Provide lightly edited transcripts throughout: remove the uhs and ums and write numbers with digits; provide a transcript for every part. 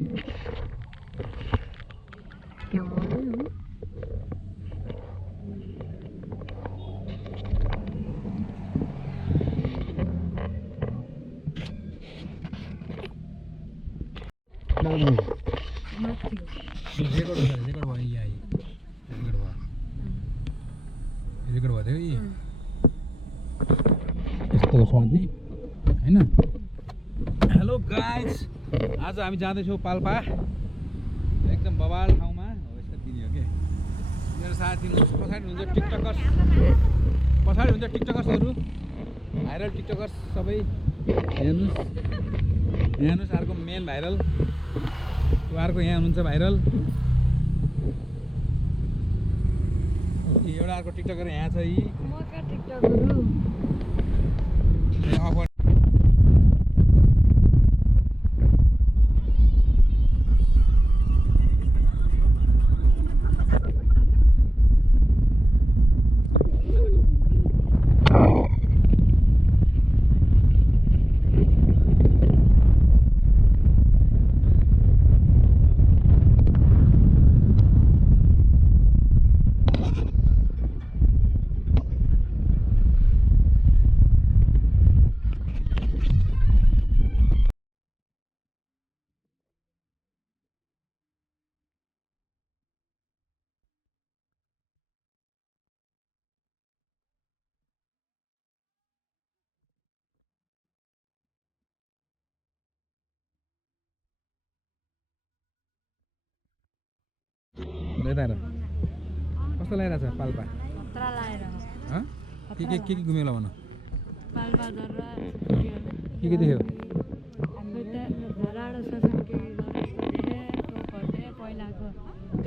Hello guys, आज हामी जाँदैछौँ पाल्पा, एकदम बवाल ठाउँमा हो। यस्तो दिने हो कि मेरो साथी पछाडि हुन्छ टिकटकर्सहरू, भाइरल टिकटकर्स सबै हेर्नुहोस्। अर्को मेन भाइरल अर्को यहाँ हुनुहुन्छ भाइरल, एउटा अर्को टिकटकर यहाँ छ। यी कस्तो लागिरहेछ पाल्पा? के घुमेला भन? के देख्यो?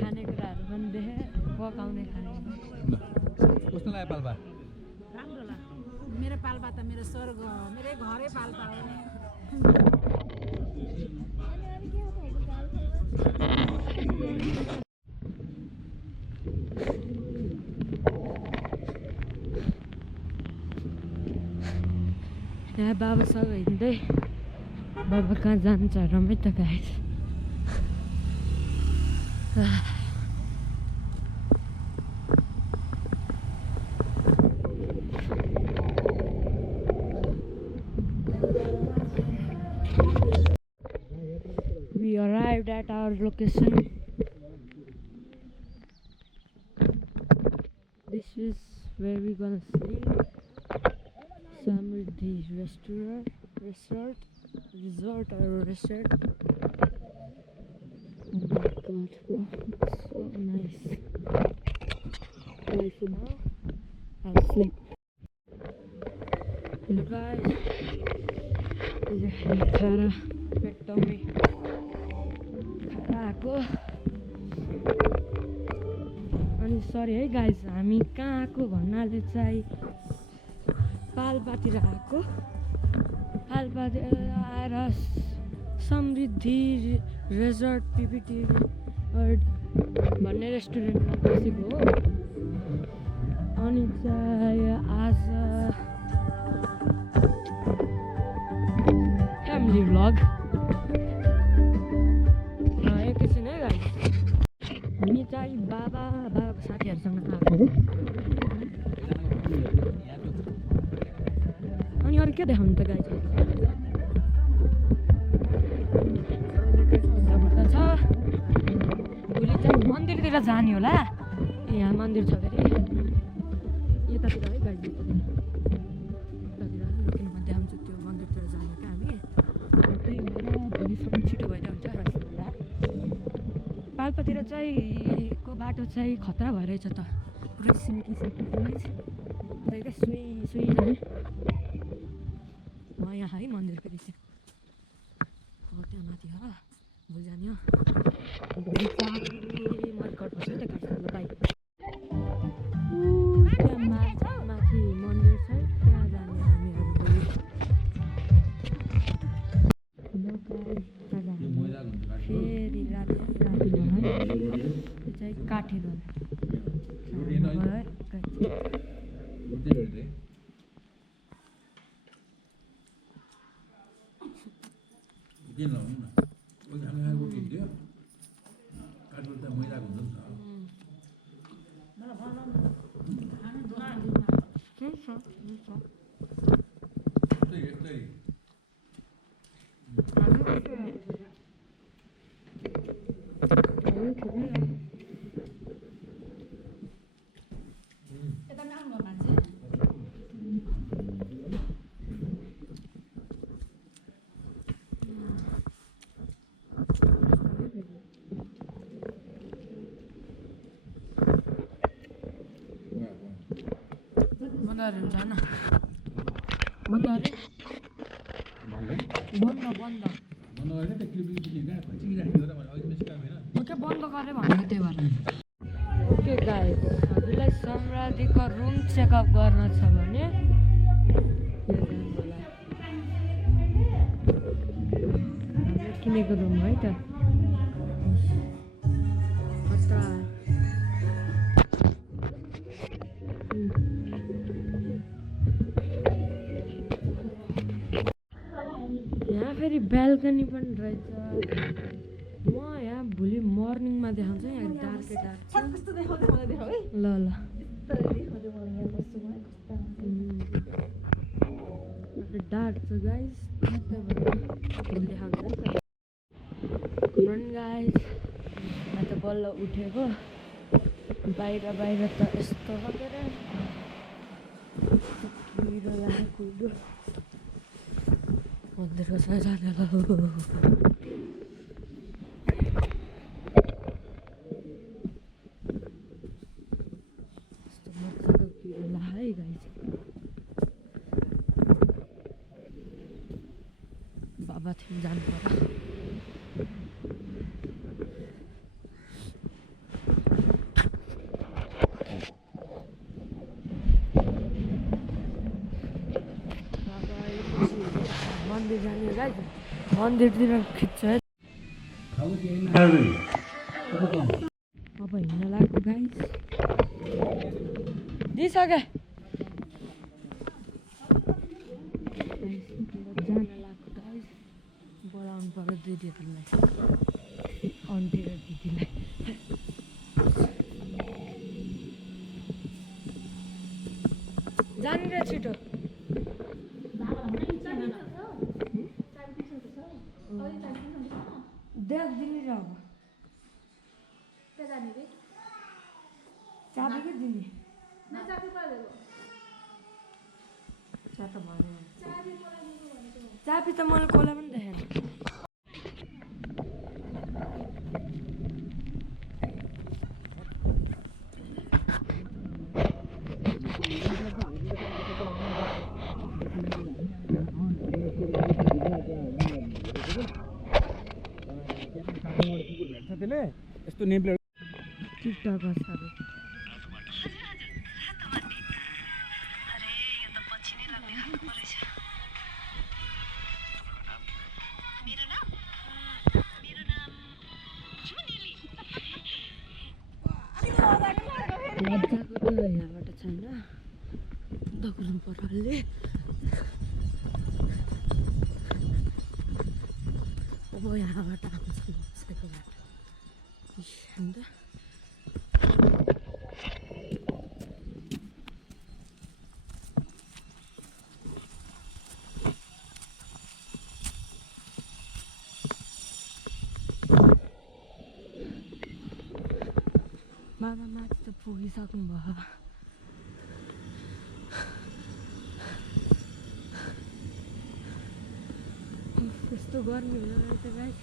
खानेकुराहरू पनि देखेँ, पकाउने खाने। कस्तो लाग्यो पाल्पा? राम्रो लाग्यो। मेरो पाल्पा त मेरो स्वर्ग हो, मेरै घरै पाल्पा हो। यहाँ बाबासँग हिँड्दै बाबा कहाँ जान्छ रमाइ त guys. We arrived at our location. This is where we're gonna sleep. Samriddhi resort or restaurant. Oh my god, bro, it's so nice. Okay, so now I'll sleep. Hello guys, this is Khara pet tummy. Khara आएको अनि sorry है guys, हामी कहाँ आएको भन्नाले चाहिँ पाल्पातिर आएको। पाल्पातिर आएर समृद्धि रेजर्ट पिपिटी भन्ने रेस्टुरेन्टमा बसेको हो। अनि चाहिँ आज फ्यामिली भ्लग एकैछिन है गाइस। हामी चाहिँ बाबाको साथीहरूसँग आएको। अनि अरू के देखाउनु त गाइस? छ भोलि चाहिँ मन्दिरतिर जाने होला। यहाँ मन्दिर छ फेरि यतातिर है गाइस। यतातिर देखाउँछु त्यो मन्दिरतिर जाने क्या हामी। त्यही भएर भोलिसम्म छिटो भएर हुन्छ। पाल्पातिर चाहिँ को बाटो चाहिँ खतरा भइरहेछ त, पुरै सिमेकी सुई जाने। यहाँ है मन्दिर फेरि चाहिँ त्यहाँ माथि हो, भोलि जाने हो। मैले गर्नुपर्छ है त गाइस बाइक। त्यहाँ माथि मन्दिर छ, त्यहाँ जाने हामीहरू भोलि। फेरि राति त्यो चाहिँ काठे रोड धुल्यो काठमाडौँ त मैलाको हुन्छ नि त यस्तै बन्द जान बन्द अरे बन्द बन्द बन्द गरेर त्यो क्लिपिङ कहाँ खिचिराखेको त मैले अघि निस्काएको होइन ओके बन्द गरेँ भनेको त्यही भएर ओके गाइस हजुरलाई समृद्धिको रुम चेकअप गर्न छ भने किनेको रुम है त यहाँ फेरि ब्याल्कनी पनि रहेछ म यहाँ भोलि मर्निङमा देखाउँछु यहाँ डार्कै डार्क छ ल ल डार्क छ गाइस भोलि देखाउँछु गाइस म त बल्ल उठेको बाहिर बाहिर त यस्तो वगेर किरो लागेको मन्दिरको छ जाने ल है गाइस बाबा थियौँ जानु पर्यो मन्दिर जाने गाइस मन्दिरतिर खिच्छ है अब हिँड्न लाग्यो गाइस दिइसके जान लाग्यो गाइस बोलाउनु पर्यो दिदीहरूलाई आन्टी र दिदीलाई जाने र छिटो देख दिने र अब चाबी के दिने चाबी त मलाई कसलाई पनि देखेन यस्तो नेम प्लेट टिकटक साह्रो लज्जाको त यहाँबाट छैन दकुनु पर्यो अलि अब यहाँबाट आउँछ मजाको बाटो अन्त बाबा माथि त पुगिसक्नु भयो यस्तो गर्मी हुँदो रहेछ गाइस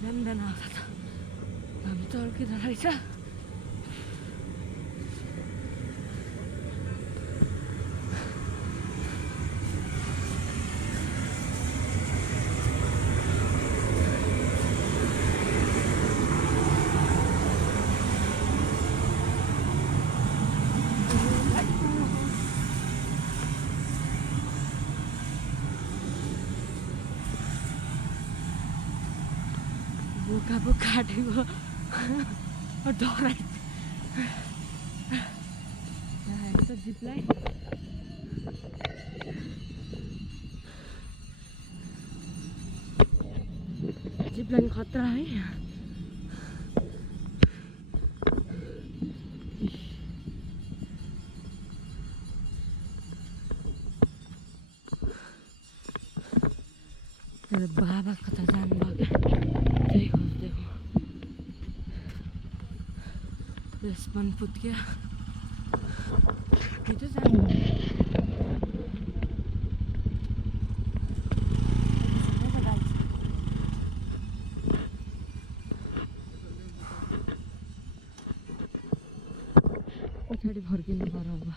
बिहान बिहान आउँछ त हामी चर्किँदो रहेछ बोका बोका काटेको डराइ त जिपलाई जिपलाइन खतरा है क्या त्यही खोज्दै हो यस पनि पुत्क्या त्यो जानु पछाडि फर्किनु पर्यो अब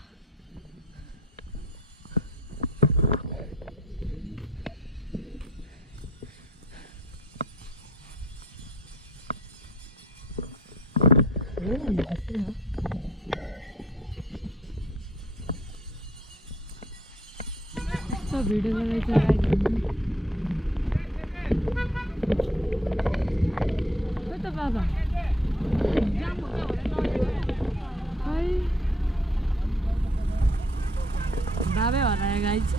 कस्तो भिडियो रहेछ खै त बाबा खै बाबै हरायो guys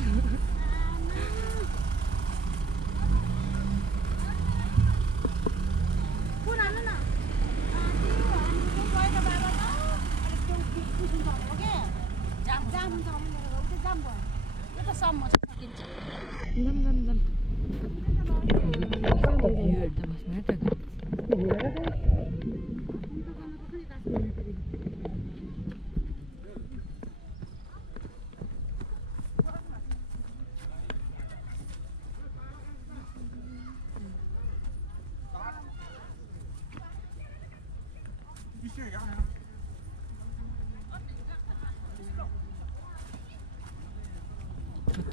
Dam dam dam.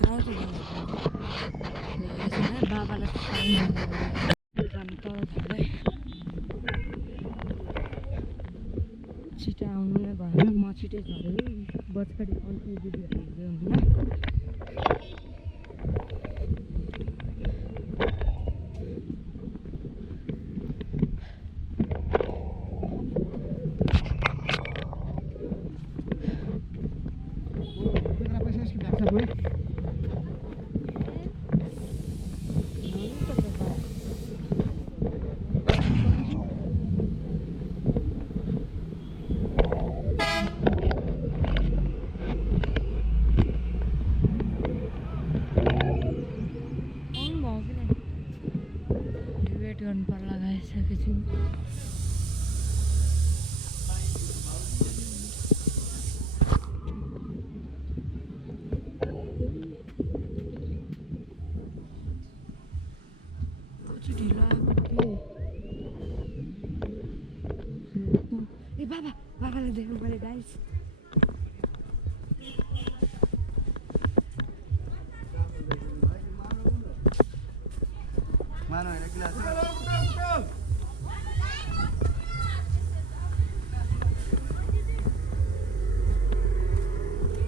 Kस्तो view हेर्दा बस्नु है त बाबालाई छिटो आउनु नै भएन म छिटै झरेँ बचपडी अन्तिम भिडियोहरू हुँदैन गर्नु पर्ला लगाइसकेछु कति ढिलो आएको थिएँ ए बाबालाई देख्नु पऱ्यो गाइस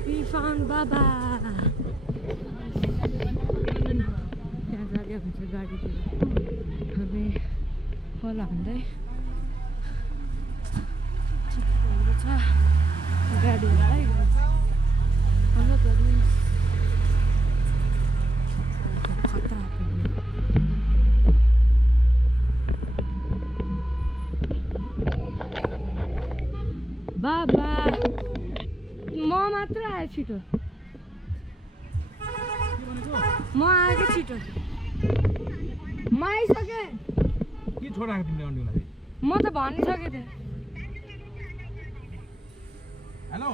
We found Baba. त्यहाँ जाँदै हुन्छ गाडीतिर हामी खोला हुँदै छ गाडीहरू आइरहेको हेलो गाडी खतरा बाबा म मात्र आएँ छिटो म आएको छिटो म आइसकेँ के छोडाएको तिमीले अन्डीलाई म त भनिसकेँ थिएँ हेलो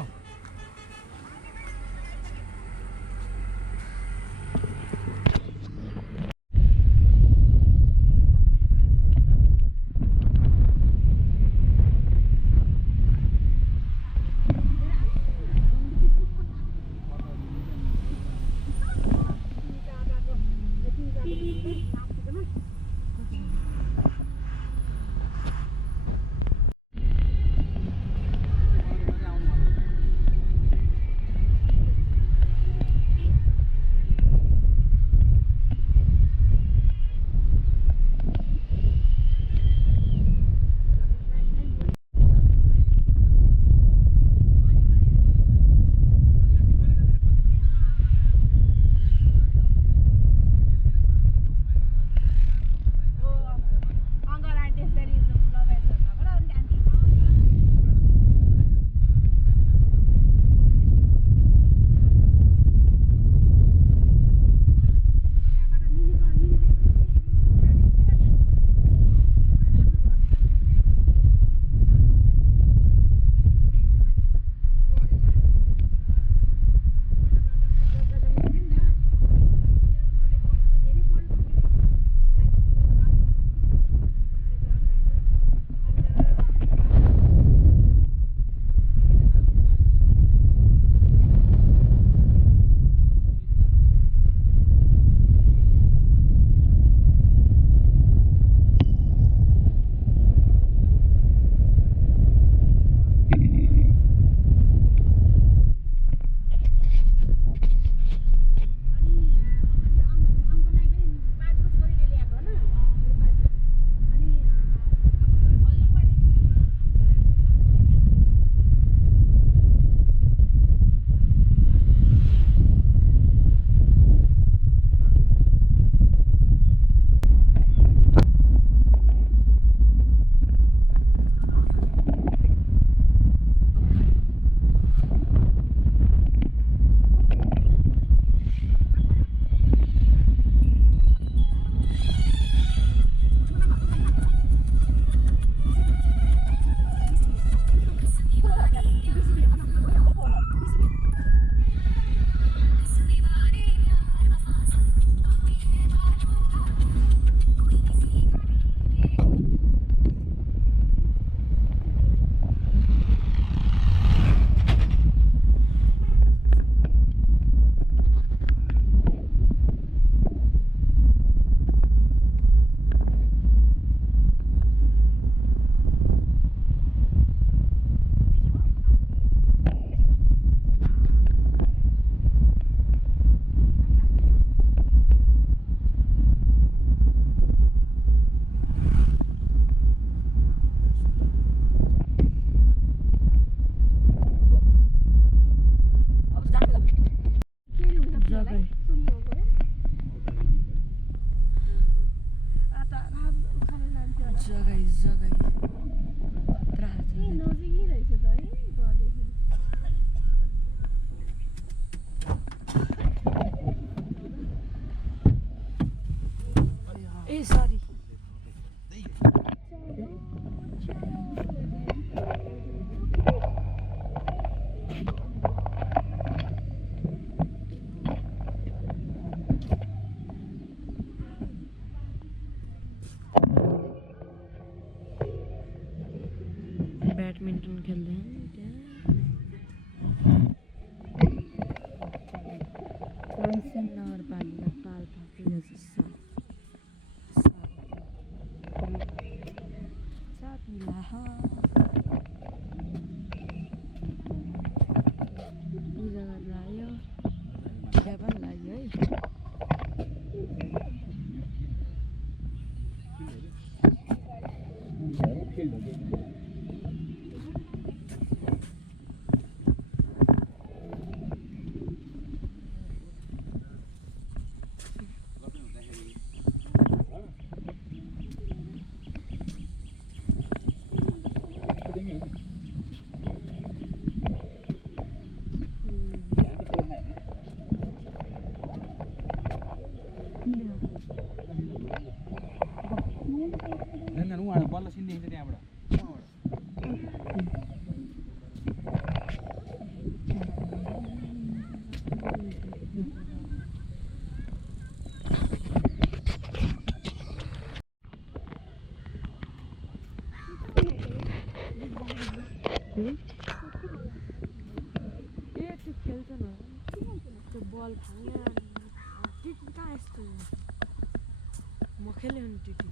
जगाई जगाई नजिकै रहेछ त है घरदेखि ए सरी बैडमिंटन खेलते हैं नगरपालिका पाल्पा 2007 मिला पूजा गरेर आयो बिहा पनि लाग्यो है उहाँ बल्ल सिन देखिन्छ त्यहाँबाट ए त्यो खेल्छ न त्यो बल फाल्ने टिटी कहाँ यस्तो म खेल्यो नि टिटी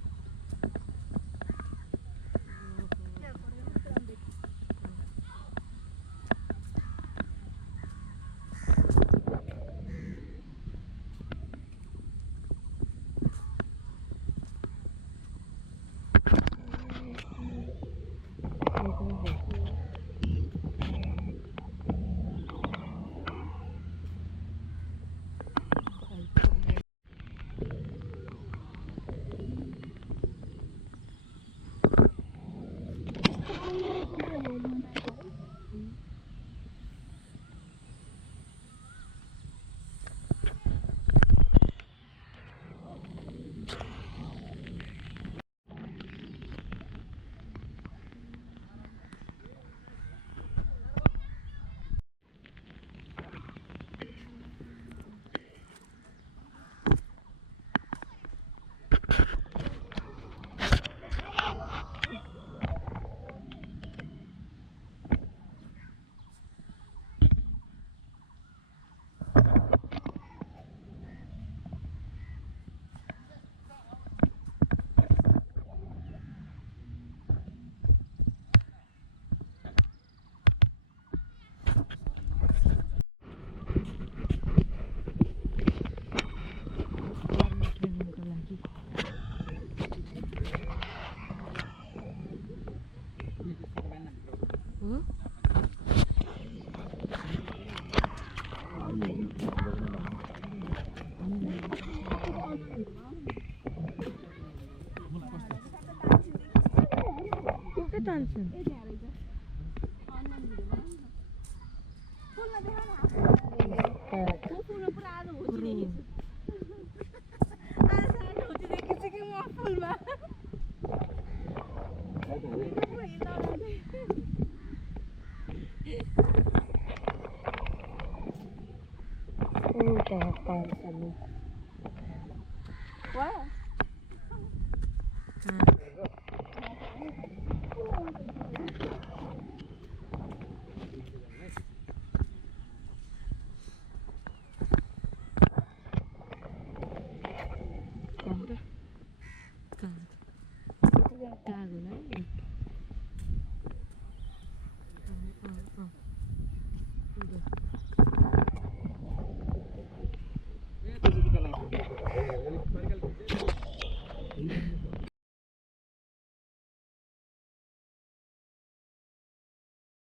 के तान्छन् Cago, né?